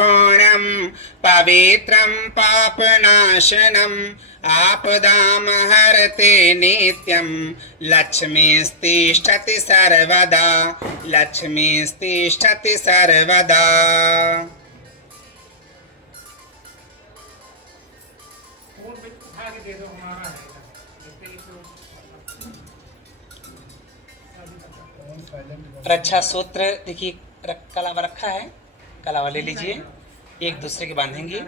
पूर्णं पवित्रं पापनाशनम् आपदां हरते नित्यं लक्ष्मीस्तिष्ठति सर्वदा लक्ष्मीस्तिष्ठति सर्वदा। रक्षा सूत्र देखिए कलावा रखा है, कलावा ले लीजिए, एक दूसरे के बांधेंगे।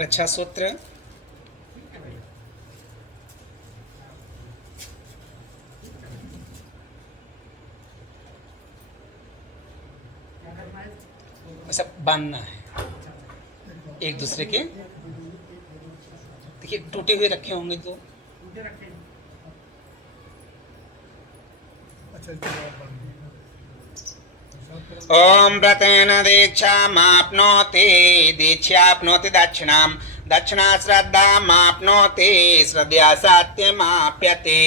रक्षा सूत्र ऐसा बांधना है एक दूसरे के। देखिए टूटे हुए रखे होंगे तो ओम व्रतेन दीक्षामाप्नोति दीक्षाप्नोति दक्षिणां दक्षिणा श्रद्धामाप्नोति श्रद्धया सत्यमाप्यते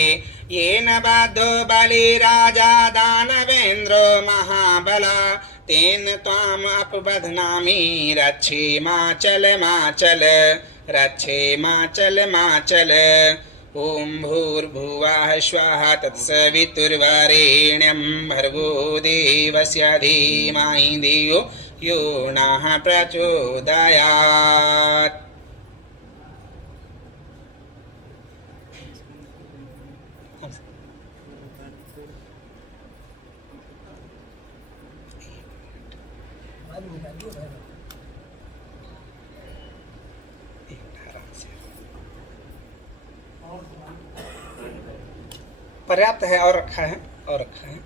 येन बाद्धो बलिराजा दानवेन्द्रो महाबला तेन त्वाम् अपबध्नामि रक्षे माचल माचल रक्षे माचल माचल। ओम भूर्भुवः स्वः तत्सवितुर्वरेण्यं भर्गो देवस्य धीमहि धियो यो नः प्रचोदयात्। पर्याप्त है और रखा है और रखा है।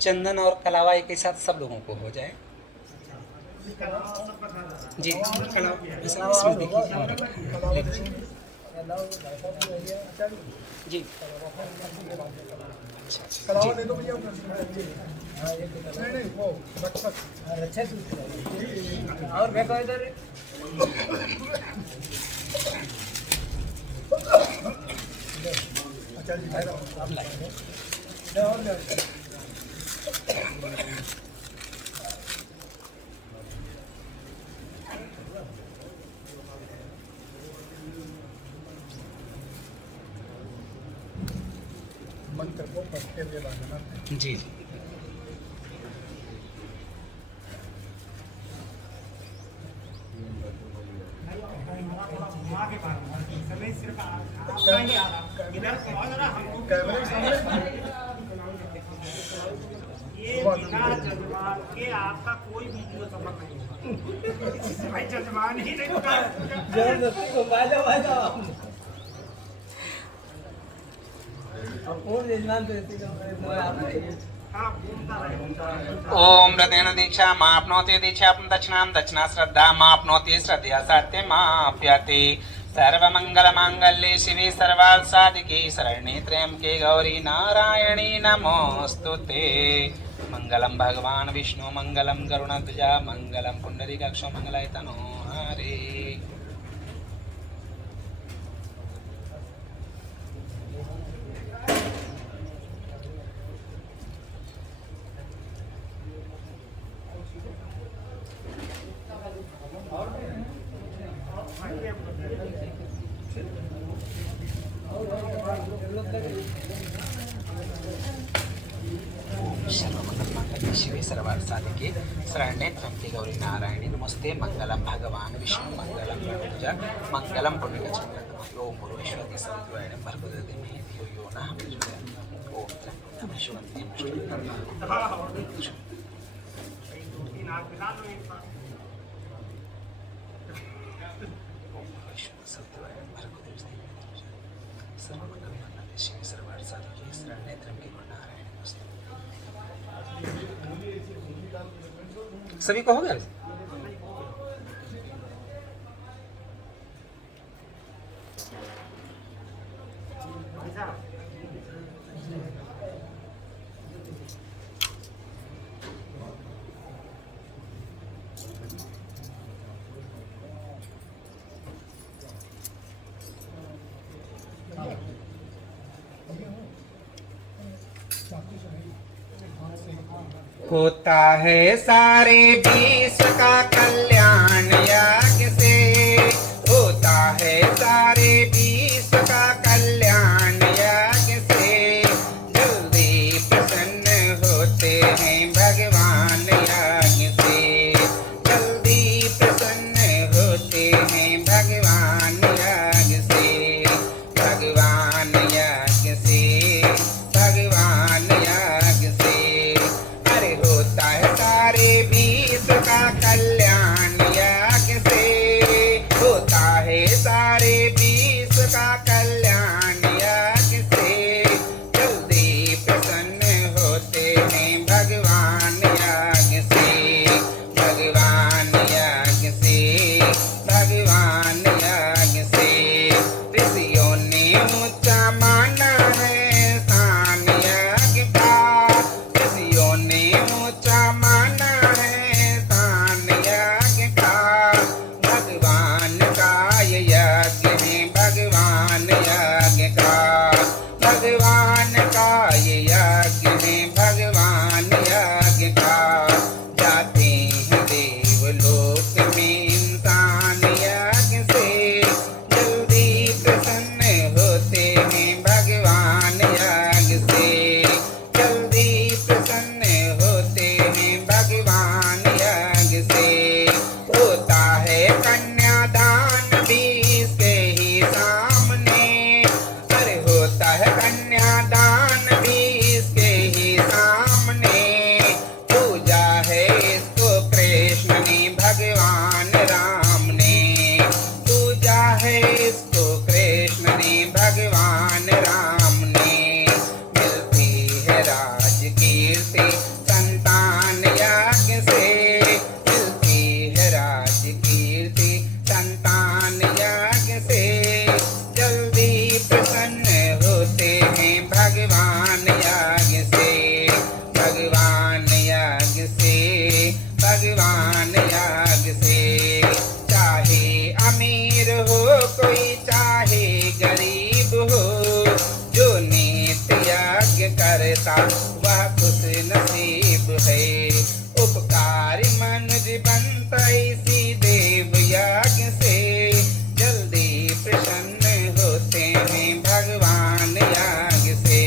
चंदन और कलावा एक साथ सब लोगों को हो जाए। जी इसमें देखिए जी कलावा दे दो भैया। नहीं वो अच्छा और देखो इधर अच्छा जी मंत्र को पढ़ते हुए बांधना जी। के आपका कोई वीडियो समझ नहीं भाई जजमान ही नहीं ओम व्रतेन दीक्षामाप्नोति दीक्षां दक्षिणां दक्षिणा श्रद्धामाप्नोति श्रद्धया सत्यमाप्यते सर्वमंगलमांगल्ये शिवे सर्वार्थसाधिके शरण्ये त्र्यंबके गौरी नारायणी नमोस्तुते। मंगलम भगवान विष्णु मंगलम गरुणध्वजा मंगलम पुंडरीकाक्षो मंगलाय तनोहरे। शिवे सर्वार्थसाधिके शरण्ये त्र्यंबके गौरी नारायणी नमोस्ते। मंगलम भगवान विष्णु मंगलम गरुड़ध्वज मंगलम पुंडरीकाक्षो ओम भूर्भुवः स्वः भर्गो देवस्य धियो यो नः प्रचोदयात्। ओम त्र्यंबकं शिवं शिवे सर्वार्थसाधिके शरण्ये त्र्यंबके गौरी नारायणी नमोस्ते। सभी को हो गया? होता है सारे विश्व का कल्याण यज्ञ से, होता है सारे विश्व का कल्याण यज्ञ से, जल्दी प्रसन्न होते हैं भगवान यज्ञ से, जल्दी प्रसन्न होते हैं भगवान यज्ञ से, भगवान यज्ञ से, भगवान यज्ञ से। अरे होता है सारे विश्व का कल्याण यज्ञ से, होता है सारे विश्व का कल्याण यज्ञ से, जल्दी प्रसन्न होते हैं भगवान यज्ञ से, भगवान यज्ञ से, भगवान यज्ञ से। ऋषियों ने ऊंचा माना है स्थान यज्ञ का, ऋषियों ने ऊंचा माना है स्थान यज्ञ का, भगवान का ये यज्ञ है, भगवान यज्ञ का, भगवान का ये यज्ञ है, भगवान यज्ञ का। जाते हैं देवलोक में इंसान यज्ञ से, जल्दी प्रसन्न होते हैं भगवान यज्ञ से, जल्दी प्रसन्न होते हैं भगवान यज्ञ से। होता है कन्यादान भी इसके ही सामने, अरे होता है कन्यादान भी इसके ही सामने, पूजा है इसको कृष्ण ने भगवान राम ने, पूजा है इसको कृष्ण ने भगवान राम ने। मिलती है राज कीर्ति संतान यज्ञ से, मिलती है राज कीर्ति संतान यज्ञ से, जल्दी प्रसन्न होते हैं भगवान यज्ञ से, भगवान यज्ञ से, भगवान यज्ञ से। चाहे अमीर हो कोई चाहे गरीब हो, जो नित्य यज्ञ करता वह खुश नसीब है, उपकारी मनुज बनता इसी देव यज्ञ से, जल्दी प्रसन्न होते हैं भगवान यज्ञ से,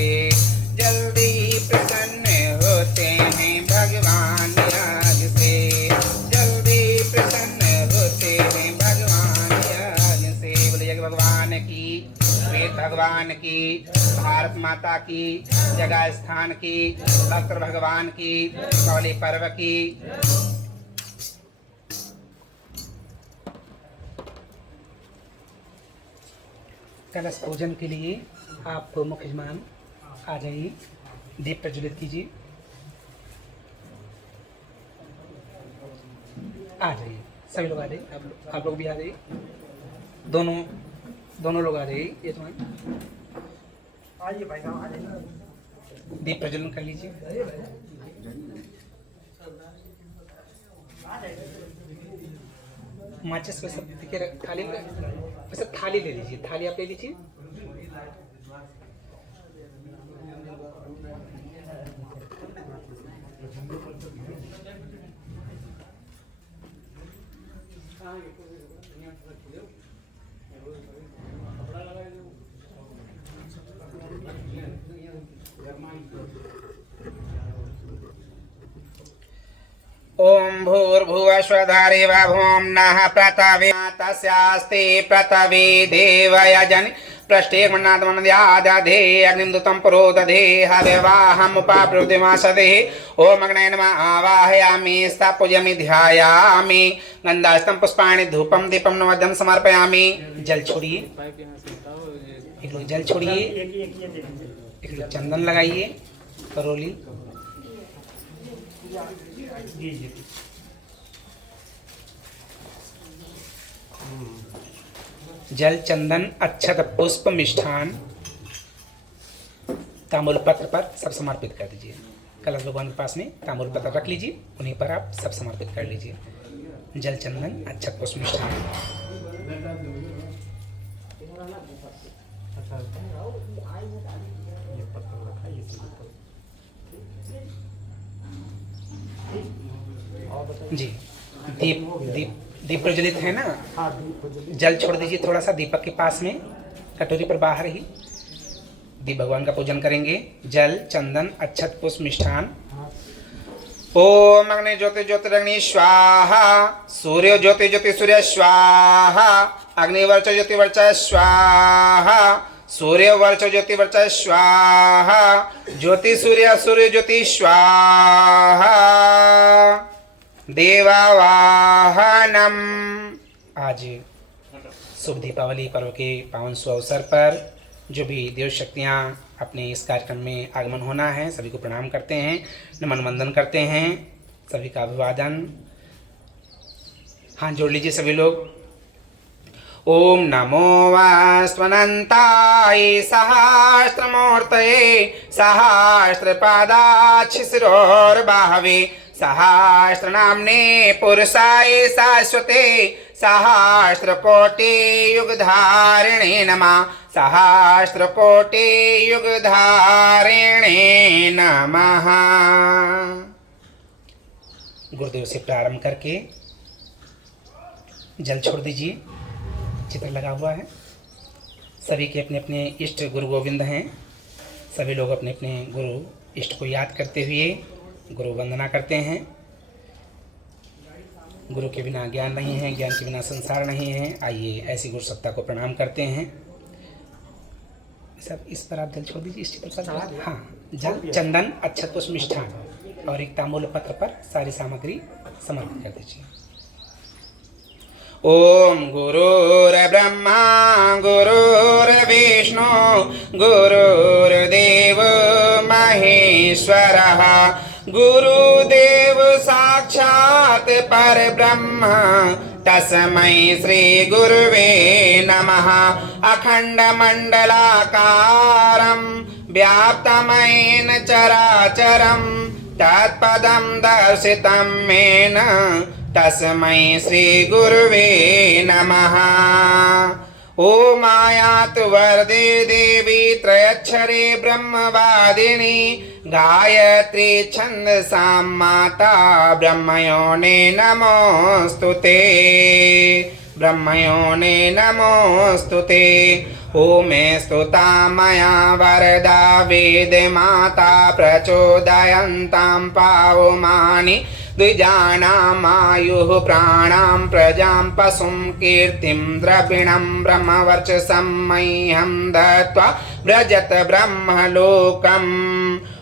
जल्दी प्रसन्न होते हैं भगवान यज्ञ से, जल्दी प्रसन्न होते हैं भगवान यज्ञ से। बोले यज्ञ भगवान की, वेद भगवान की, भारत माता की, जगह स्थान की, भक्त भगवान की, कौली पर्व की। कलश पूजन के लिए आप मुख्य यजमान आ जाइए, दीप प्रज्वलित कीजिए, आ जाइए, सभी लोग आ जाइए, आप लोग भी आ जाइए, दोनों लोग आ जाइए यजमान, आइए भाई साहब आ जाइए। दीप प्रज्वलन कर लीजिए। माचिस वैसे देखिए थाली में, वैसे थाली ले लीजिए, थाली आप ले लीजिए। ओम भूर्भुवः स्वधारेव भूम नः पृथिवी तस्यास्ति पृथिवी देवयजनि पृष्ठेर्मन्नादमनद्यादधे अग्निमदूतं पुरोदधे हव्यवाहमुपाप्रोदिमासदे ओम अग्नये नमः आवाहयामि स्थापयामि ध्यायामि गन्धास्तं पुष्पाणि धूपं दीपं नैवेद्यं समर्पयामि। जल छोड़िए, एक लोग जल छोड़िए, एक लोग चंदन लगाइए, करोली जल चंदन अक्षत पुष्प मिष्ठान ताम्बूल पत्र पर सब समर्पित कर दीजिए। कलश भगवान के पास में ताम्बूल पत्र रख लीजिए, उन्हीं पर आप सब समर्पित कर लीजिए। जल चंदन अक्षत पुष्प मिष्ठान। जी। दीप दीप दीप प्रज्वलित है ना? हाँ दीप प्रज्वलित। जल छोड़ दीजिए थोड़ा सा दीपक के पास में, कटोरी पर बाहर ही। दीप भगवान का पूजन करेंगे। जल, चंदन, अक्षत, पुष्प, मिष्ठान। हाँ। ओम अग्नि ज्योति ज्योतिरग्नि स्वाहा, सूर्य ज्योति ज्योति सूर्य स्वाहा, अग्निवर्च ज्योति वर्च स्वाहा, सूर्य वर्च ज्योति वर्च स्वाहा, ज्योति सूर्य सूर्य ज्योति स्वाहा, देवावाहनम। आज शुभ दीपावली पर्व के पावन शुभ अवसर पर जो भी देव शक्तियाँ अपने इस कार्यक्रम में आगमन होना है, सभी को प्रणाम करते हैं, नमन वंदन करते हैं, सभी का अभिवादन। हाथ जोड़ लीजिए सभी लोग। ओम नमो वास्वनन्ताय सहस्रमूर्तये सहस्रपादाच्छिशिरोर्बाहवे सहस्रनाम्ने पुरुषाय शाश्वते सहस्रकोटि युगधारिणे नमः सहस्रकोटि युगधारिणे नमः। गुरुदेव से प्रारंभ करके जल छोड़ दीजिए। चित्र लगा हुआ है। सभी के अपने अपने इष्ट गुरु गोविंद हैं। सभी लोग अपने अपने गुरु इष्ट को याद करते हुए गुरु वंदना करते हैं। गुरु के बिना ज्ञान नहीं है, ज्ञान के बिना संसार नहीं है। आइए ऐसी गुरु सत्ता को प्रणाम करते हैं। सब इस पर आप जल छोड़ दीजिए, इस चित्र पर। हाँ, जल, चंदन, अक्षत, पुष्प, मिष्ठान और एक तांबूल पत्र पर सारी सामग्री समर्पित कर दीजिए। ओम गुरुर्ब्रह्मा गुरुर्विष्णु गुरुर्देव महेश्वरः गुरुदेव साक्षात् परब्रह्म तस्मै श्री गुरुवे नमः। अखण्डमण्डलाकारं व्याप्तमेन चराचरं तत्पदं दर्शितं मेन तस्मै श्री गुरुवे नमः। ओम आयातु वरदे देवी त्रयक्षरे ब्रह्मवादिनी गायत्री छन्दसां माता ब्रह्मयोने नमोस्तुते ब्रह्मयोने नमोस्तुते। ओम स्तुता मया वरदा वेदमाता प्रचोदयन्तां पावमानि द्विजानामायुः प्राणां प्रजां पशुं कीर्तिं द्रविणं ब्रह्मवर्चसं मह्यं दत्त्वा व्रजत ब्रह्मलोकम्।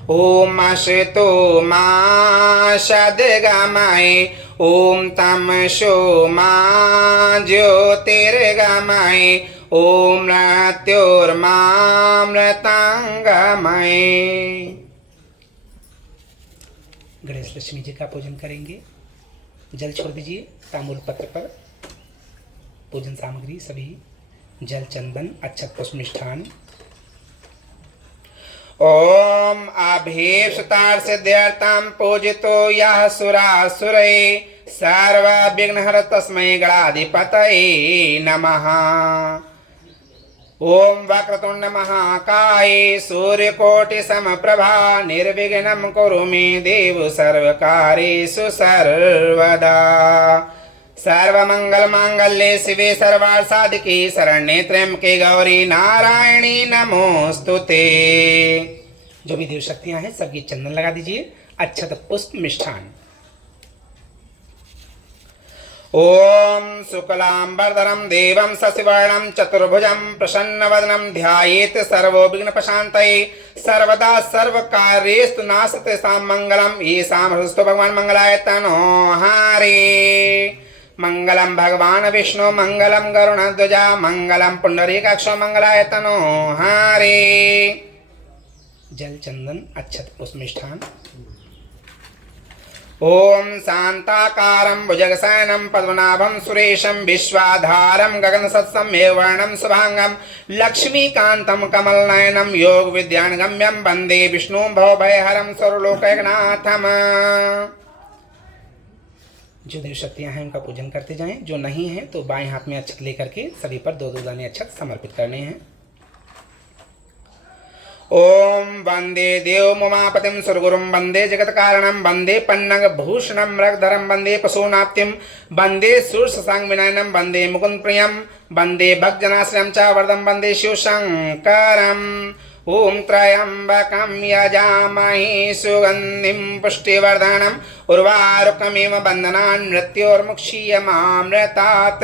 ॐ अश्तो मा सद्गमये ॐ तमसो मा ज्योतिर्गमये ॐ मृत्योर्मामृतांगमये। गणेश लक्ष्मी जी का पूजन करेंगे। जल छोड़ दीजिए तांबूल पत्र पर। पूजन सामग्री सभी जल, चंदन, अक्षत, पुष्प, मिष्ठान। ओम अभीप्सितार्थ सिद्ध्यर्थं पूजितो यः सुरासुरै सर्व विघ्नहर तस्मै गणाधिपतये नमः। ओम वक्रतुंड महाकाय सूर्यकोटि समप्रभा निर्विघ्नं कुरु मे देव सर्वकार्येषु सर्वदा। सर्वमंगल मांगल्ये शिवे सर्वार्थ साधिके शरण्ये त्र्यंबके गौरी नारायणी नमोस्तुते। जो भी देव शक्तियां हैं सबकी चंदन लगा दीजिए। अक्षत, पुष्प, मिष्ठान। ओम शुक्लांबरधरं देवं शशिवर्णं चतुर्भुजं प्रसन्नवदनं ध्यायेत् सर्वविघ्नोपशान्तये सर्वदा सर्वकार्येषु नास्ते सां मंगलम्। येषां हृस्तु भगवान् मंगलाय तनो हरे। मंगलम भगवान विष्णु मंगलम गरुणध्वजा मंगलम पुंडरीकाक्षो मंगलाय तनो हरे। जल, चंदन, अक्षत, पुष्प, मिष्ठान। ओम शांताकारं भुजगशयनं पद्मनाभं सुरेशं विश्वाधारं गगनसदृशं मेघवर्णं शुभांगं लक्ष्मीकान्तं कमलनयनं योगविद्यानगम्यं वन्दे विष्णुं भवभयहरं सर्वलोकैकनाथम्। जो देव शक्तियाँ हैं उनका पूजन करते जाएं। जो नहीं है तो बाएं हाथ में अक्षत लेकर के सभी पर दो दो दाने अक्षत समर्पित करने हैं। ओम वंदे देव उमापतिं सुरगुरुं वंदे जगत्कारणं वंदे पन्नगभूषणं मृगधरं वंदे पशूनाप्तिं वंदे सूर्यशशांक विनयनं वंदे मुकुन्दप्रियं वंदे भक्तजनाश्रयं च वरदं वंदे शिवशङ्करम् ओम त्र्यंबकं यजामहे सुगंधिं पुष्टिवर्धनम् उर्वारुकमिव बन्धनान् मृत्योर्मुक्षीयमामृतात्।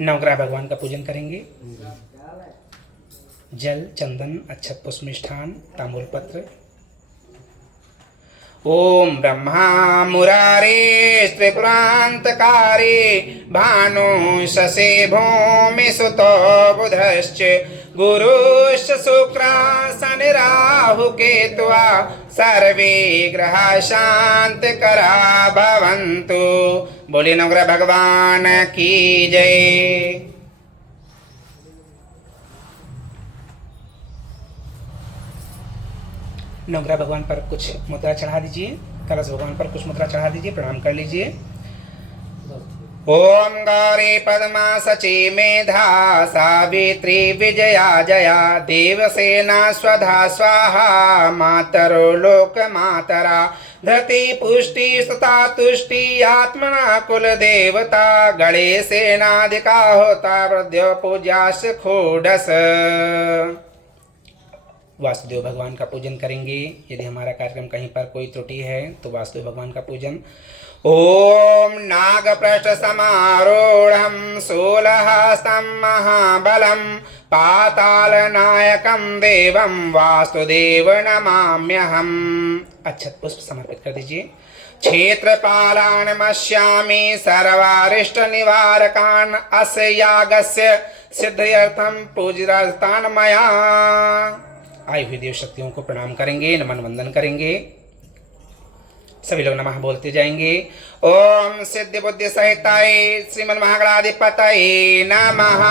नवग्रह भगवान का पूजन करेंगे। जल, चंदन, अक्षत, पुष्प, मिष्ठान, तांबूल पत्र। ओम ब्रह्मा मुरारे त्रिपुरांतकारे भानु शशे भूमि सुतो बुधश्च गुरुश्च शुक्रासन राहु केतुआ सर्वे ग्रहा शांतिकरा भवन्तु। बोले नवग्रह भगवान की जय। नवग्रह भगवान पर कुछ मुद्रा चढ़ा दीजिए। कलश भगवान पर कुछ मुद्रा चढ़ा दीजिए। प्रणाम कर लीजिए। ओम गौरी पद्मा सची मेधा सावित्री विजया जया देवसेना स्वधा स्वाहा मातरो लोक मातरा धरती पुष्टि सुता तुष्टि आत्मना कुल देवता गणेशेनादिका होता वृद्ध्यो पूज्यास खोडस। वासुदेव भगवान का पूजन करेंगे। यदि हमारा कार्यक्रम कहीं पर कोई त्रुटि है तो वासुदेव भगवान का पूजन। ओम नागपृष्ठ समारूढ़ं शूलहस्तं महाबलं पाताल नायकं देवं वासुदेव नमाम्यहम्। अक्षत पुष्प समर्पित कर दीजिए। क्षेत्रपालान् मस्यामि सर्वारिष्ट निवारकान् अस्य यागस्य सिद्ध्यर्थं पूजितान् मया। आई हुई देव शक्तियों को प्रणाम करेंगे, नमन वंदन करेंगे। सभी लोग नमः बोलते जाएंगे। ओम सिद्धि बुद्धि सहिताय श्रीमन महागणाधिपतये नमः।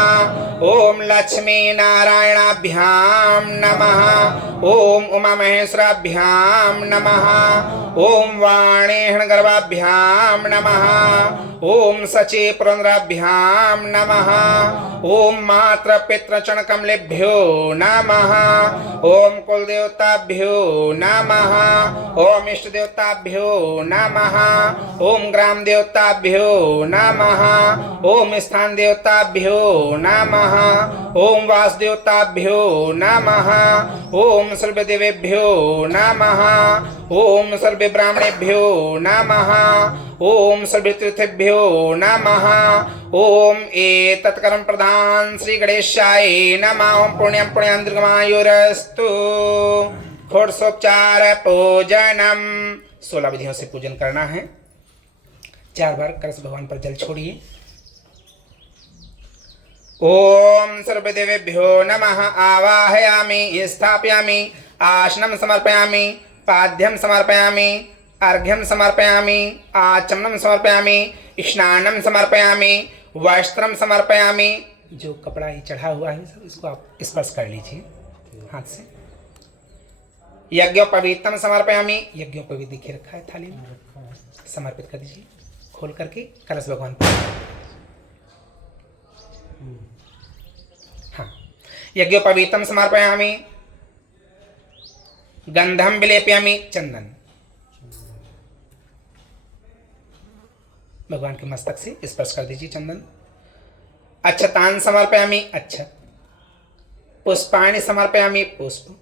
ओम लक्ष्मी नारायणाभ्यां नमः। ओम उमा महेश्वराभ्यां नमः। ओम वाणी गर्भाभ्यां नमः। ओम सची पुरंदराभ्यां नमः। ओम मात्र पितृ चरण कमलेभ्यो नमः। ओम कुल देवताभ्यो नमः। ओम इष्ट देवताभ्यो नमः। ओम ग्राम देवताभ्यो नमः। ओम स्थान देवताभ्यो नमः। ओम वास देवताभ्यो नमः। ओम सर्व देवेभ्यो नमः। ओम सर्व ब्राह्मणेभ्यो नमः। ओम सर्व तीर्थेभ्यो नमः। ओम एतत्कर्म प्रधान श्री गणेशाय नमः। ओम पुण्यं पुण्यं दीर्घमायुरस्तु। षोडशोपचार पूजनम। 16 विधियों से पूजन करना है। 4 बार कलश भगवान पर जल छोड़िए। ओम सर्वदेवेभ्यो नमः। आवाहयामि स्थापयामि आसनं समर्पयामि पाद्यं समर्पयामि अर्घ्यं समर्पयामि आचमनं समर्पयामि स्नानं समर्पयामि वस्त्रं समर्पयामि। जो कपड़ा ही चढ़ा हुआ है सब इसको आप स्पर्श कर लीजिए हाथ से। यज्ञोपवीतम समर्पयामि। यज्ञोपवीत देखिए रखा है थाली में, समर्पित कर दीजिए खोल करके कलश भगवान पर। हाँ, यज्ञोपवीतम समर्पयामि। गंधम विलेपयामि। चंदन भगवान के मस्तक से स्पर्श कर दीजिए चंदन। अक्षतान समर्पयामि। अक्षत। पुष्पाणि समर्पयामि। पुष्प।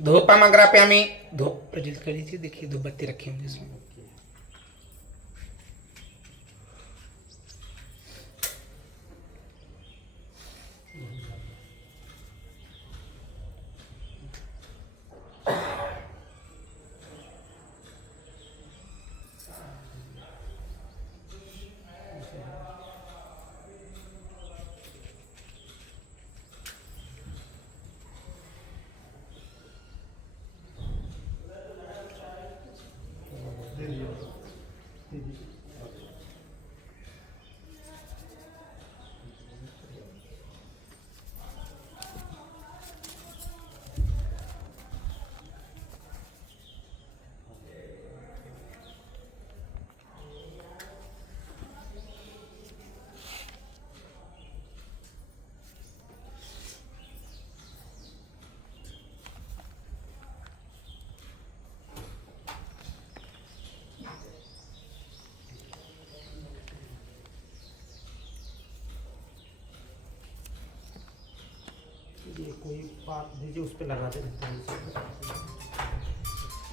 धूपम अग्रापयामि। धूप प्रज्वलित कर लीजिए। देखिए धूप बत्ती रखी होंगी इसमें। ये कोई बात दीजिए, उस पर लगा देते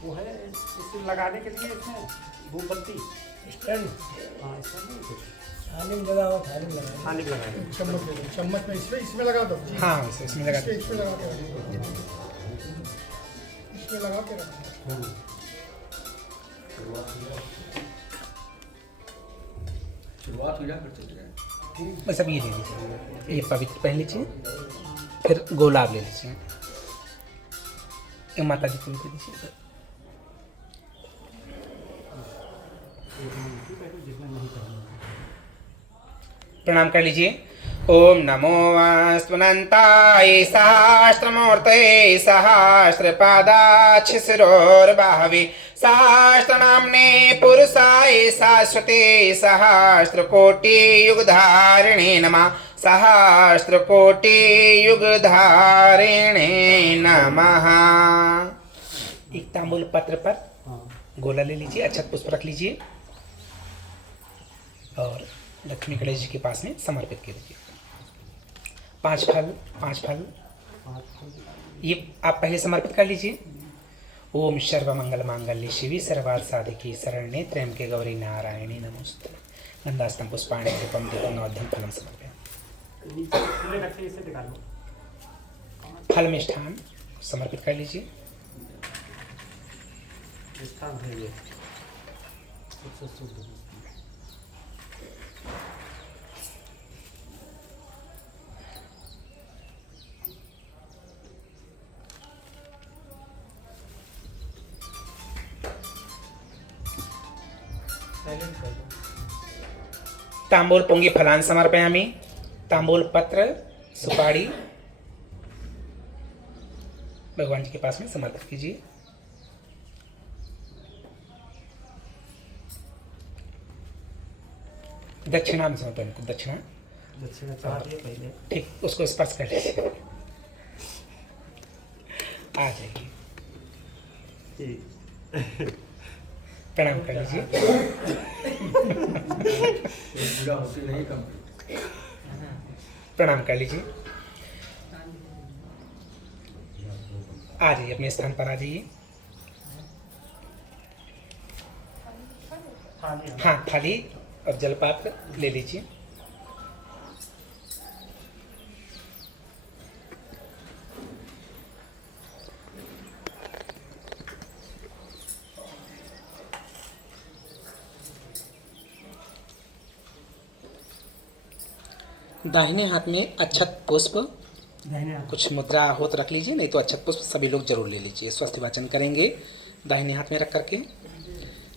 वो है इसे लगाने के लिए इसमें धूपबत्ती स्टैंड हाँ इसमें नहीं कुछ थाली में लगा हुआ, थाली में लगा खाली लगाए चम्मच दे दो, चम्मच में इसमें लगा दो। हाँ इसमें लगा इसमें लगा के रखो, इसमें लगा के रखो। शुरुआत हो जाए फिर चल जाए। बस अब ये ले लीजिए, ये पवित्र पहन लीजिए, फिर गुलाब ले लीजिए, ये माता जी को भी दे दीजिए। प्रणाम कर लीजिए। ओम नमो वास्वनंताय सहस्त्रमूर्तये सहस्रपादाच्छिशिरोर्बाहवे सहस्रनाम्ने पुरुषाय शाश्वते सहस्रकोटियुगधारिणे नमः सहस्रकोटियुगधारिणे नमः। एक तांबूल पत्र पर गोला ले लीजिए, अक्षत पुष्प रख लीजिए और लक्ष्मी गणेश जी के पास में समर्पित कर दीजिए। 5 फल ये आप पहले समर्पित कर लीजिए। ओम सर्वमंगल मांगल्ये शिवे सर्वार्थ साधिके शरण्ये त्र्यंबके गौरी नारायणी नमोस्तुते। गंधास्तम पुष्पाणि धूपम दीपं नैवेद्यं फलं समर्पयामि। खुले रखे इसे निकालो। फल मिष्ठान समर्पित कर लीजिए। स्थान है ये सबसे शुद्ध। तांबूल पोंगी फलान समर्पयामि। तांबूल पत्र सुपारी भगवान जी के पास में समर्पित कीजिए। दक्षिणा में समर्पण को दक्षिणा दक्षिणा चढ़ा दिए पहले। ठीक, उसको स्पर्श कर लीजिए। आ जाइए, प्रणाम कर लीजिए। पूरा होती नहीं कंप्लीट। प्रणाम कर लीजिए। आ जाइए, अपने स्थान पर आ जाइए। हाँ थाली और जलपात्र ले लीजिए। दाहिने हाथ में अक्षत पुष्प, कुछ मुद्रा हो तो रख लीजिए, नहीं तो अक्षत पुष्प सभी लोग जरूर ले लीजिए। स्वस्थ वाचन करेंगे दाहिने हाथ में रख करके।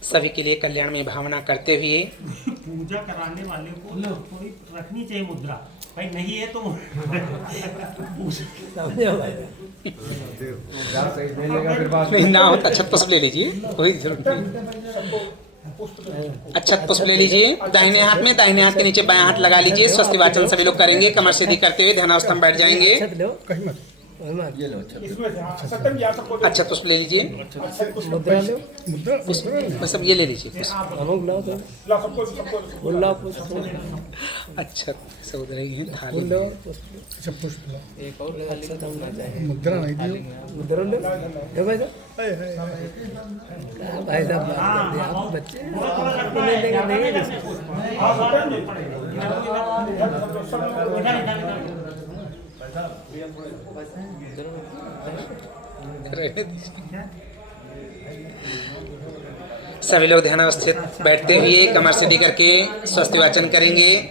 सभी के लिए कल्याण में भावना करते हुए पूजा कराने वाले को थोड़ी रखनी चाहिए मुद्रा, भाई नहीं है तो सही नहीं लगा फिर बाद नहीं ना हो तो अक्षत पुष्प ले लीजिए, कोई जरूरत नहीं। अक्षत पुष्प ले लीजिए दाहिने हाथ में, दाहिने हाथ के नीचे बायां हाथ लगा लीजिए। स्वस्थ वाचन सभी लोग करेंगे, कमर सीधी करते हुए ध्यानावस्था में बैठ जाएंगे। कहीं मत ये लो अच्छा अक्षत पुष्प ले लीजिए। मुद्रा लो, पुष्प बस अब ये ले लीजिए पुष्प। अमुक लो तो बोलो पुष्प अक्षत सब उधर ही है थाली बोलो में। अच्छा पुष्प लो। एक और अक्षत हम ना चाहे मुद्रा नहीं दियो। मुद्रा लो। ए भाई साहब, हाय हाय हाय। क्या भाई साहब बात करते हैं आप बच्चे आपको नहीं देंगे नहीं रहने दीजिए। सभी लोग ध्यानावस्थित बैठते हुए कमर सीधी करके स्वस्थ वाचन करेंगे।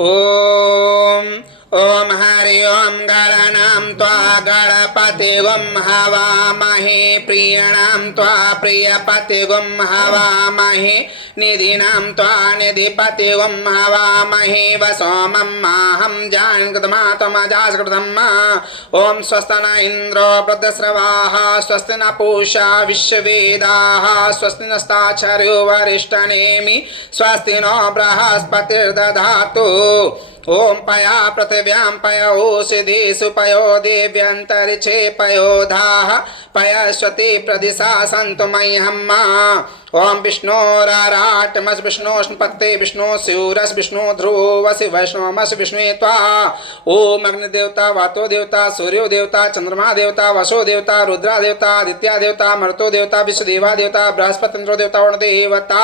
ओम ओम हरि ओम गणानां त्वा गणपतिगुं हवामहे प्रियाणां त्वा प्रियपतिगुं हवामहे निधीनां त्वा निधिपतिगुं हवामहे वसोमं माहं जानकृतमात्मजासकृतम्। ओम स्वस्ति न इन्द्रो वृद्धश्रवाः स्वस्ति न पूषा विश्ववेदाः स्वस्ति नस्ताक्षर्यो वरिष्ठनेमि स्वस्ति नो बृहस्पतिर्दधातु। ओम पया पृथिव्यां पयोषधीषु पयो देव्यन्तरिक्षे पयोधाः पयस्वती प्रदिशा सन्तु मह्यम्। ओम विष्णोराराटमस विष्णोष्णपत्ते विष्णु शिवरस विष्णु ध्रुवसि वैष्णवमस विष्णु त्वा ओम अग्निदेवता वातो देवता सूर्यो देवता चंद्रमा देवता वसो देवता रुद्रा देवता आदित्य देवता मरुतो देवता विश्वदेवा देवता बृहस्पति इंद्रो देवता वरुण देवता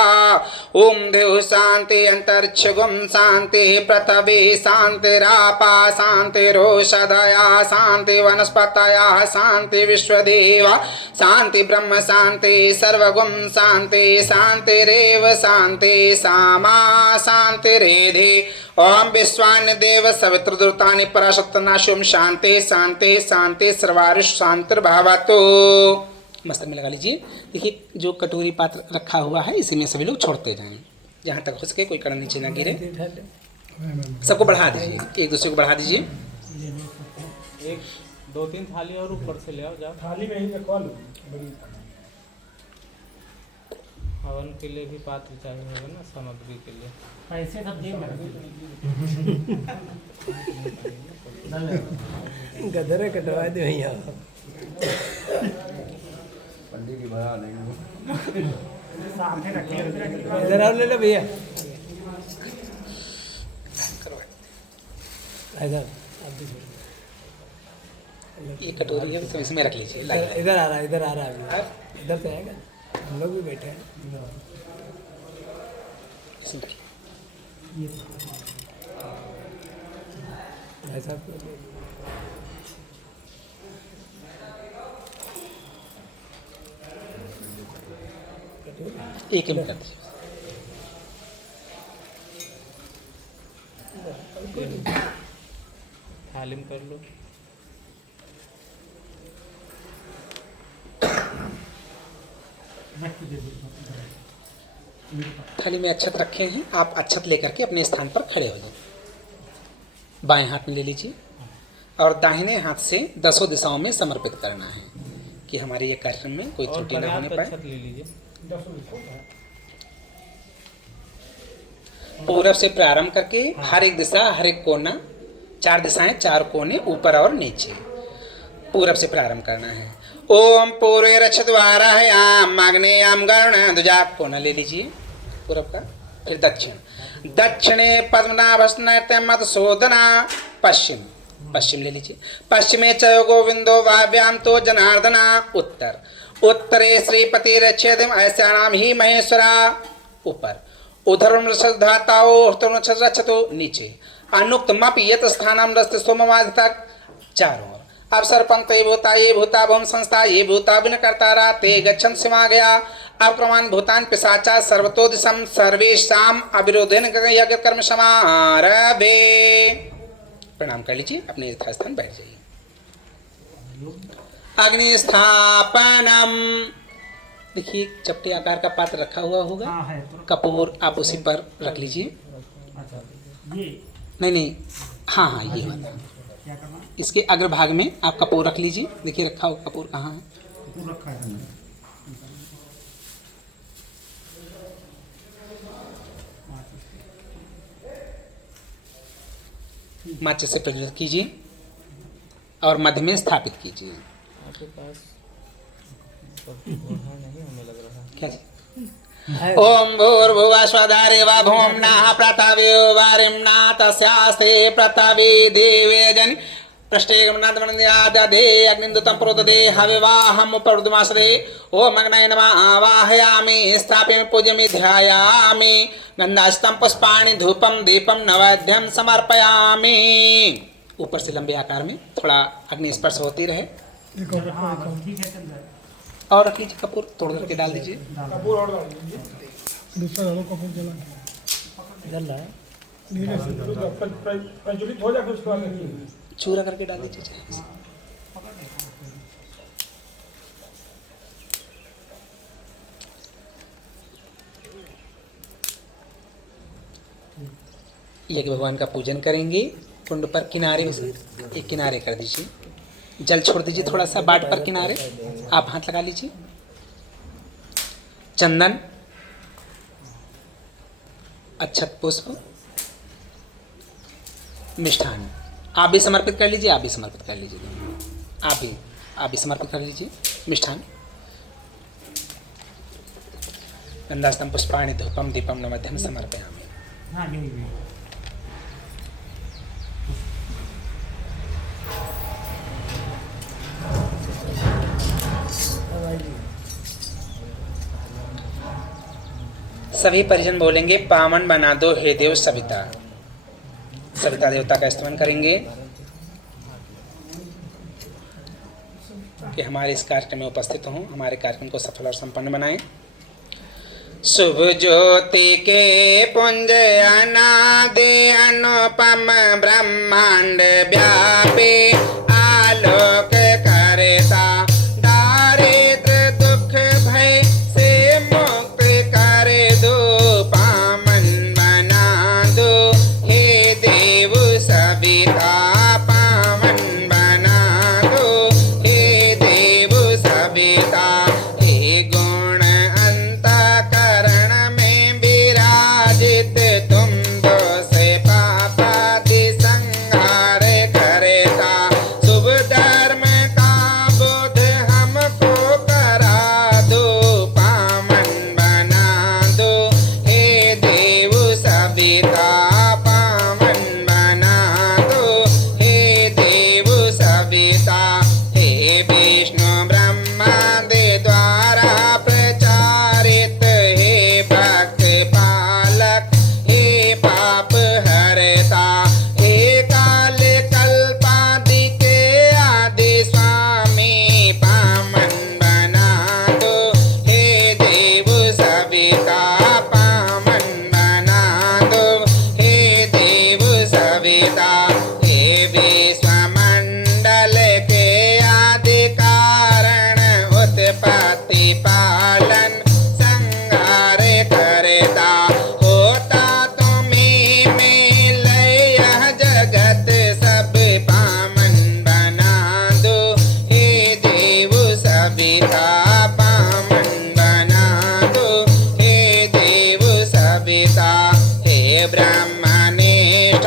ओम देव शांति अंतरिक्ष गुम शांति पृथ्वी शांतिरापा शांतिरोषधया शांति वनस्पतया शांति विश्वदेवा शांति ब्रह्म शांति सर्वगुम शांति शांतिरेव शांति सामा शांतिरेधि ओम विश्वान्य देव सवितृदूतानि पराशक्तनाशुम शांति शांति शांति सर्वारुष शांतिर्भवतु। मस्तक में लगा लीजिए। देखिए जो कटोरी पात्र रखा हुआ है इसी में सभी लोग छोड़ते जाएं जहाँ तक हो सके, कोई कड़ा नीचे ना गिरे। सबको बढ़ा दीजिए, एक दूसरे को बढ़ा दीजिए। एक दो तीन थाली और ऊपर से ले आओ, जाओ। थाली में ही रखवा लो। हवन के लिए भी पात्र चाहिए होगा ना, सामग्री के लिए। पैसे सब दे गदरे कटवा दे भैया। पंडित जी बना लेंगे। सामने रखिए। इधर आओ, ले लो भैया इधर। ये कटोरी है तो इसमें रख लीजिए। इधर आ रहा है, इधर आ रहा है, इधर से आएगा। हम लोग भी बैठे हैं। ऐसा एक में कर दीजिए। थाली में कर लो। थाली में अक्षत रखे हैं, आप अक्षत लेकर के अपने स्थान पर खड़े हो जाए। बाएं हाथ में ले लीजिए और दाहिने हाथ से 10 दिशाओं में समर्पित करना है कि हमारे ये कार्यक्रम में कोई त्रुटि ना होने पाए। अक्षत ले लीजिए। पूरब से प्रारंभ करके हर एक दिशा, हर एक कोना, 4 दिशाएं, 4 कोने, ऊपर और नीचे। पूरब से प्रारंभ करना है। ओम पूर्वे रक्षद्वारायाम आग्नेयाम गरुण ध्वजा, कोना ले लीजिए पूरब का। फिर दक्षिण, दक्षिणे पद्मनाभस्नैते मधुसूदना, पश्चिम, पश्चिम ले लीजिए। पश्चिमे च गोविंदो वाव्याम तो जनार्दना, उत्तर, उत्तरे श्रीपति रक्षेदम ऐस्यानाम ही महेश्वरा, ऊपर, उधर्म धाताओ रक्षतो, नीचे, अनुक्तमपि यत स्थानम रस्त सोमवाधिता, चारों। अब सरपंच ये भूता भूम संस्था ये भूता बिन कर्तारा ते गच्छन सिमा गया। अब क्रमान भूतान पिशाचा सर्वतो दिशम सर्वेशाम अविरोधन यज्ञ कर्म समारभे। प्रणाम कर लीजिए, अपने यथास्थान बैठ जाइए। अग्नि स्थापनम, देखिए चपटे आकार का पात्र रखा हुआ होगा। हाँ है तो कपूर आप उसी पर रख लीजिए। अच्छा ये नहीं, हाँ हाँ ये वाला। क्या करना है? इसके अग्रभाग में आप कपूर रख लीजिए। देखिए रखा हुआ कपूर कहाँ है। कपूर रखा है। माचिस से प्रज्वलित कीजिए और मध्य में स्थापित कीजिए। आपके पास नहीं हमें लग रहा है। क्या जी? ओम भूर्भुवः स्वधा रेवा भूम्नाः पृथिवी वारिम्ना तस्यास्ते पृथिवी देवे जन पृष्ठेगमनादमनयादधे अग्निन्दुतं प्रोदधे हविवाहम् उपरुद्मासदे। ओम अग्नये नमः आवाहयामि स्थापयामि पूजयामि ध्यायामि गन्धास्तं पुष्पाणि धूपं दीपं नैवेद्यं समर्पयामि। ऊपर से लंबे आकार में थोड़ा अग्नि स्पर्श होती रहे। ठीक है चल रहा है। और रख लीजिए कपूर, तोड़ करके डाल दीजिए। कपूर और डाल दीजिए। दूसरा डालो कपूर जला जल रहा है। नीले से प्रज्वलित हो जाए फिर उसके बाद चूरा करके डाल दीजिए। यज्ञ भगवान का पूजन करेंगे। कुंड पर किनारे से एक किनारे कर दीजिए, जल छोड़ दीजिए थोड़ा सा बाट पर किनारे। आप हाथ लगा लीजिए। चंदन, अक्षत पुष्प, मिष्ठान आप भी समर्पित कर लीजिए। आप भी समर्पित कर लीजिए। आप भी समर्पित कर लीजिए मिष्ठान। गन्धास्तं पुष्पाणि धूपं दीपं नैवेद्यं समर्पयामि। हाँ यही भी सभी परिजन बोलेंगे पावन बना दो हे देव सविता। सविता देवता का स्तमन करेंगे कि हमारे इस कार्यक्रम में उपस्थित हों, हमारे कार्यक्रम को सफल और संपन्न बनाएं। शुभ ज्योति के पुंज अनादि अनुपम ब्रह्मांड व्यापी आलोक करता दारिद्र दुख भय से मुक्त कर दो पावन बना दो हे देव सविता पावन बना दो हे देव सविता हे गुण अंतःकरण में विराजित तुम दोष पापादि संहार करता शुभ धर्म का बोध हमको करा दो पावन बना दो हे देव सविता पावन बना दो हे देव सविता हे विष्णु ब्रह्मादि द्वारा प्रचारित हे भक्त पालक हे पाप हरता हे काल कल्पादि के आदि स्वामी पावन बना दो हे देव सविता पावन बना दो हे देव सविता हे विश्वमंडल के आदि कारण उत्पत्ति पालन संहार करता होता तुम्हीं में लय यह जगत सब पावन बना दो हे देव सविता पावन बना दो हे देव सविता हे ब्रह्मनिष्ठों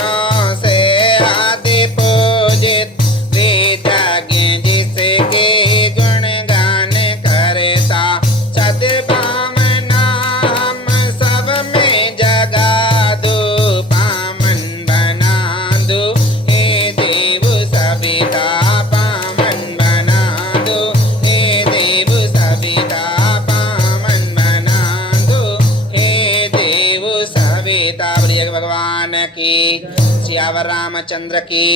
से आदि पूजित वेदज्ञ जिसके गुणगान करता सद्भावना हम सब में जगा दो पावन बना दो हे देव सविता पावन बना दो हे देव सविता पावन बना दो हे देव सविता। प्रिय भगवान की सियावर रामचंद्र की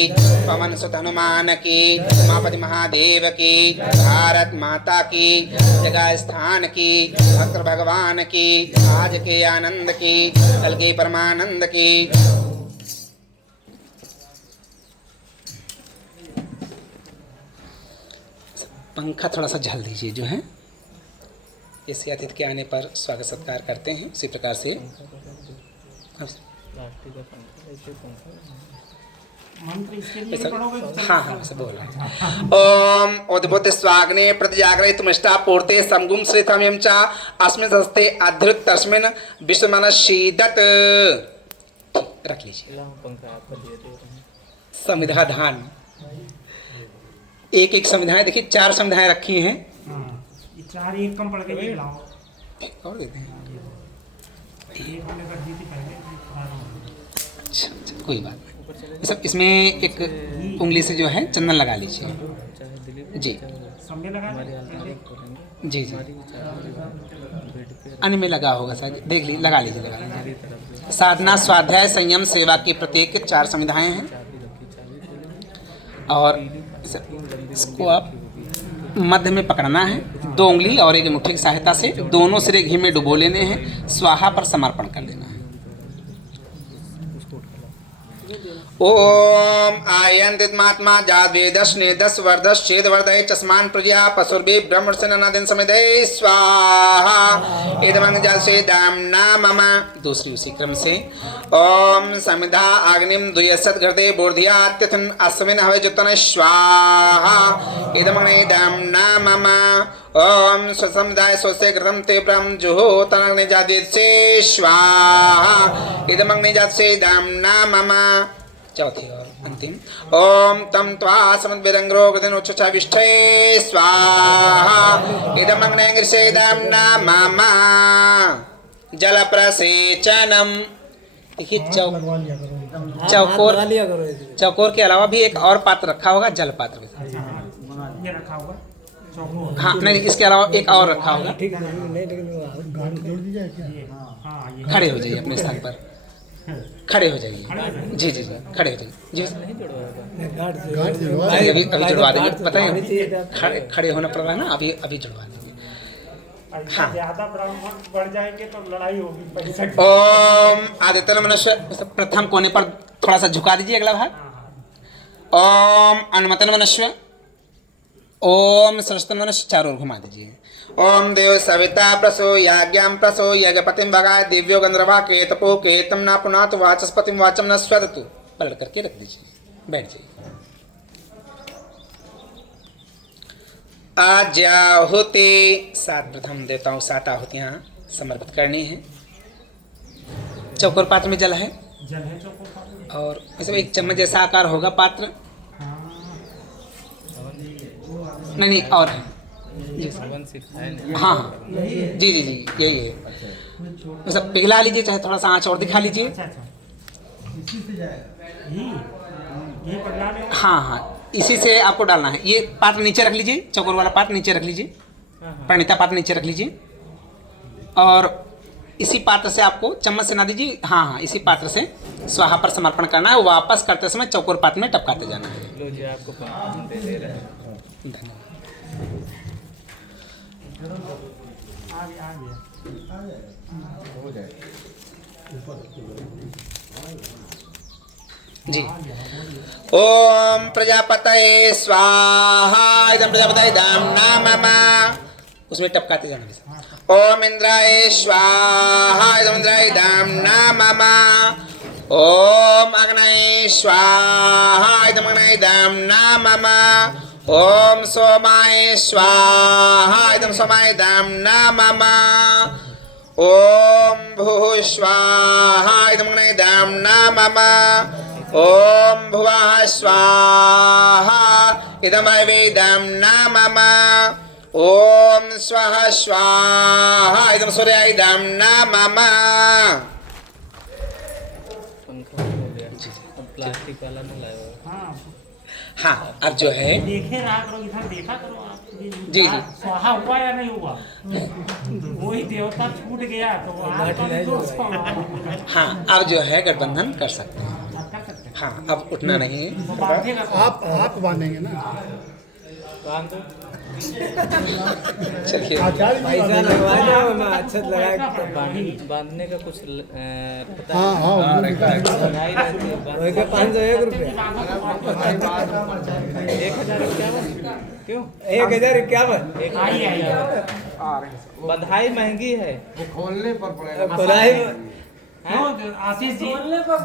पवन सुत हनुमान की उमापति महादेव की भारत माता की जगह स्थान की भक्त भगवान की आज के आनंद की कल के परमानंद की। पंखा थोड़ा सा झल दीजिए जो है इसी अतिथि के आने पर स्वागत सत्कार करते हैं उसी प्रकार से मंत्र इसके लिए पढ़ोगे तो हाँ हाँ से बोल रहे हैं। ओम उद्भुत स्वाग्ने प्रतिजागरित तुमष्टा पूर्ते समगुम श्रीतम यम चा अस्मिन् सस्ते अधृत तस्मिन् विश्वमनशीदत। रख लीजिए संविधान एक एक संविधाएं देखिए 4 संविधाएं रखी हैं हाँ ये 4 एक कम पड़ के भी लाओ और देते हैं। एक हमने कर दी थी पहले अच्छा अच्छा कोई बात नहीं। सब इसमें एक उंगली से जो है चंदन लगा लीजिए जी समय लगा जी जी अन्य में लगा होगा शायद देख लीजिए लगा लीजिए। साधना स्वाध्याय संयम सेवा की प्रत्येक 4 संविधाएं हैं और इसको आप मध्य में पकड़ना है 2 उंगली और एक अंगूठे की सहायता से दोनों सिरे घी में डुबो लेने हैं स्वाहा पर समर्पण कर देना है। ओम आयन्तित्मात्मा जाद्वेदश नेदस वर्धस छेद वर्धय चस्मान प्रजा पशुर्भि ब्रह्मण अनादिन समिधे स्वाहा इदमं जलसे दाम्ना मम। दूसरी उसी क्रम से ओम समिधा अग्निम द्वयसत घृते बोर्धियात्यथन अस्मिन् हवे जुतन स्वाहा इदमं दाम्ना मम। ओम स्वसमुदाय स्वस्य घृतं ते ब्रह्म जुहोतन जाद्वेदसे स्वाहा इदमं जातसे दाम्ना मम। चौथी और अंतिम ओम तम त्वा समद्विरंग्रो गृदनोच्छाविष्ठे स्वाहा इदमं नैंग्रिसेदाम्ना मम। जल प्रसेचनम। देखिए लगवा लिया करो। चौकोर लगा लिया करो इसमें। चौकोर के अलावा भी एक और पात्र रखा होगा जल पात्र के साथ। ये रखा होगा चौकोर। हाँ नहीं इसके अलावा एक और रखा होगा। ठीक है नहीं लेकिन वो गाड़ी जोड़ दी जाए क्या? हाँ ये खड़े हो जाइए अपने स्थान पर, खड़े हो जाइए। जी जी जी खड़े हो जाइए जी। गार्ड से गाड़ी जुड़वा अभी अभी जुड़वा देंगे, गार्ड से पता होनी चाहिए है था। खड़े होना पड़ रहा है ना, अभी अभी जुड़वा देंगे। ऐसा ज्यादा ब्राह्मण बढ़ जाएंगे तो लड़ाई होगी पैसा की। ओम आदित्य मनुष्य प्रथम कोने पर थोड़ा सा झुका दीजिए अगला भाग। ओम अनुमतन मनुष्य, ओम सरस्वती मनुष्य चारों ओर घुमा दीजिए। ओम देव सविता प्रसो याज्ञाम प्रसो यज्ञपतिम भगाय दिव्यो गंधर्वा के तपो के तम ना पुनात वाचस्पतिम वाचम न स्वदतु। पलट करके रख दीजिए, बैठ जाइए। आज्याहुति 7 प्रथम देवताओं 7 आहुतियाँ समर्पित करनी है। चौकोर पात्र में जल है जल है चौकोर पात्र। और इसमें एक चम्मच जैसा आकार होगा पात्र। नहीं नहीं और है जी हाँ हाँ जी जी जी यही है। मतलब पिघला लीजिए, चाहे थोड़ा सा आँच और दिखा लीजिए। अच्छा अच्छा ये पगला ले। हाँ हाँ इसी से आपको डालना है। ये पात्र नीचे रख लीजिए, चौकोर वाला पात्र नीचे रख लीजिए, प्रणीता पात्र नीचे रख लीजिए। और इसी पात्र से आपको चम्मच से ना दीजिए, हाँ हाँ इसी पात्र से स्वाहा पर समर्पण करना है। वापस करते समय चौकोर पात्र में टपकाते जाना है। लो जी आपको पंच दे रहे हैं। धन्यवाद। आ गया हो जाए। जी ओम प्रजापतये स्वाहा इदं प्रजापतये दाम्ना मम। उसमें टपकाते जाना। ओम इंद्राय स्वाहा इदं इंद्राय दाम्ना मम। ओम अग्नये स्वाहा इदं अग्नये दाम्ना मम। ओम सोमाय स्वाहा इदं सोमाय दाम्ना मम। ओम भूः स्वाहा इदं अग्नये दाम्ना मम। ओम भुवः स्वाहा इदं वायवे दाम्ना मम। ओम स्वः स्वाहा इदं सूर्याय दाम्ना मम। पंखा हो गया। अब प्लास्टिक वाला नहीं लाया हुआ। हाँ हाँ अब जो है देखे रहा करो, इधर देखा करो आप। जी जी स्वाहा हुआ या नहीं हुआ? वही देवता छूट गया तो हाँ अब जो है गठबंधन कर सकते हैं। हाँ अब उठना नहीं है। आप बांधेंगे ना? बांध दो। चलिए आचार्य जी पैसा बांधेंगे। लगवा दो मैं अच्छा लगा। बांधने का कुछ पता हाँ हाँ वो भी नहीं रहती है। वही का 501 रुपया। 1051 क्यों? 1051। आई आई बधाई महंगी है। खोलने पर पड़ेगा। खुदाई आशीष जी संघ में तो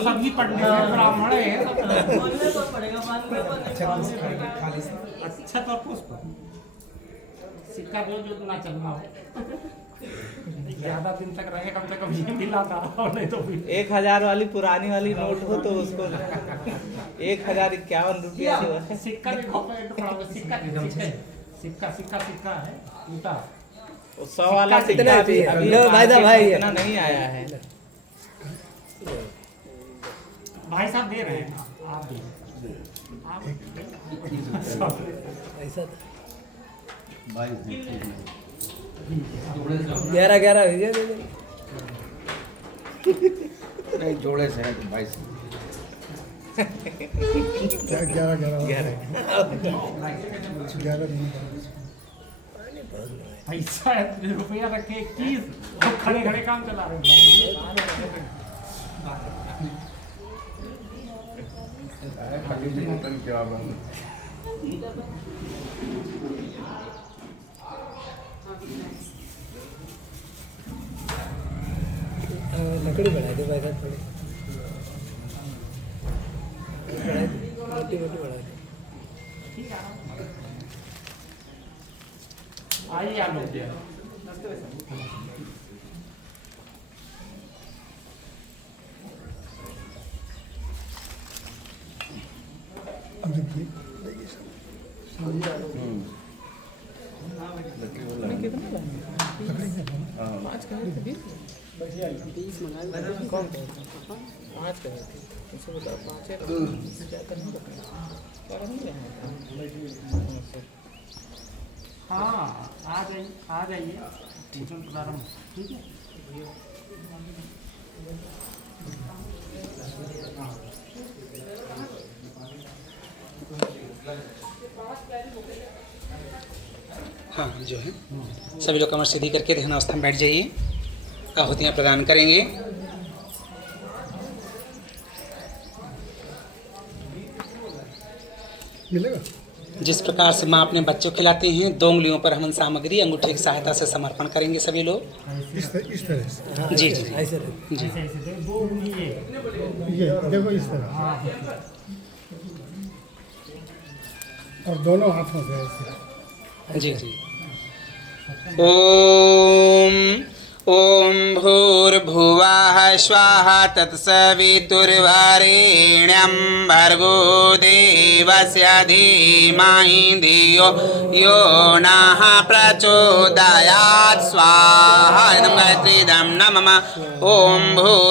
सभी पंडित हैं, ब्राह्मण है। अच्छा तो पुष्प सिक्का दो जो ना चलना हो, ज्यादा दिन तक रहे, कम से कम ये दिलाता रहो, नहीं तो फिर 1000 वाली पुरानी वाली नोट हो तो उसको 1051 रुपया जो है। सिक्का देखो सिक्का सिक्का सिक्का सिक्का है टूटा। 100 वाला कितना सिक्का अभी चाहिए? लो भाई साहब, भाई इतना नहीं आया है। भाई साहब दे रहे हैं, आप दे ऐसा 22 11 हो गया। नहीं जोड़े से है तो 22। क्या 11 पैसा रुपया रखे 21 और खड़े खड़े काम चला रहे हैं। लकड़ी बढ़ा दे भाई साहब थोड़ी। मोटी मोटी बढ़ा दे। आइए आप लोग कितना कौन कहे थे? 5 कहे थे, इसे बताओ 5 है, ज़्यादा नहीं बताया, क्या नहीं रहे हैं? हाँ आ जाइए पूजन प्रारंभ, ठीक है। हाँ जो है सभी लोग कमर सीधी करके ध्यान अवस्था में बैठ जाइए। आहुतियाँ प्रदान करेंगे। मिलेगा। जिस प्रकार से माँ अपने बच्चों को खिलाती हैं, 2 उंगलियों पर हवन सामग्री अंगूठे की सहायता से समर्पण करेंगे सभी लोग। इस तरह से जी जी ऐसे रहे। जी ऐसे ऐसे दे, 2 उंगली ये देखो इस तरह। हाँ और दोनों हाथों से ऐसे। जी जी। ओम भूर्भुवः स्वः तत्सवितुर्वरेण्यं भर्गो देवस्य धीमहि धियो यो नः प्रचोदयात् स्वाहा। इदं गायत्रीदं नमः। ओम भूर्